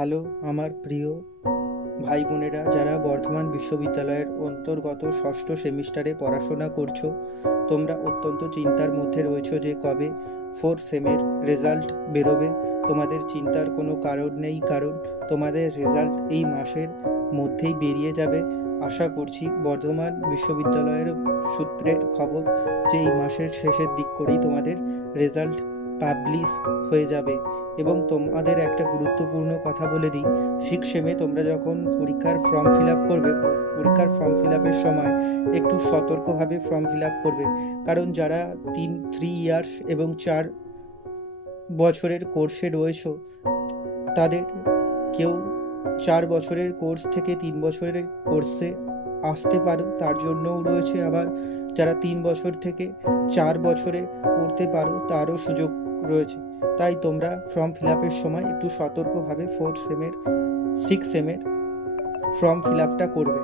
Hello আমার প্রিয় ভাই বোনেরা, যারা বর্ধমান বিশ্ববিদ্যালয়ের অন্তর্গত ষষ্ঠ সেমিস্টারে পড়াশোনা করছো, তোমরা অত্যন্ত চিন্তার মধ্যে রয়েছো যে কবে ফোর্থ সেমের রেজাল্ট বেরোবে। তোমাদের চিন্তার কোনো কারণ নেই, কারণ তোমাদের রেজাল্ট এই মাসের মধ্যেই বেরিয়ে যাবে। আশা করছি বর্ধমান বিশ্ববিদ্যালয়ের সূত্রের খবর যে এই মাসের শেষের দিক করেই তোমাদের রেজাল্ট পাবলিশ হয়ে যাবে। এবং তোমাদের একটা গুরুত্বপূর্ণ কথা বলে দিই, সিক্স সেমে তোমরা যখন পরীক্ষার ফর্ম ফিল আপ করবে, পরীক্ষার ফর্ম ফিল আপের সময় একটু সতর্কভাবে ফর্ম ফিল আপ করবে। কারণ যারা 3 ইয়ার্স এবং 4 বছরের কোর্সে রয়েছো, তাদের কেউ 4 বছরের কোর্স থেকে 3 বছরের কোর্সে আসতে পারো, তার জন্যও রয়েছে। আবার যারা 3 বছর থেকে 4 বছরে পড়তে পারো, তারও সুযোগ রয়েছে। তাই তোমরা ফর্ম ফিল আপের সময় একটু সতর্কভাবে ফোর্থ সেমের সিক্স সেমের ফর্ম ফিল আপটা করবে।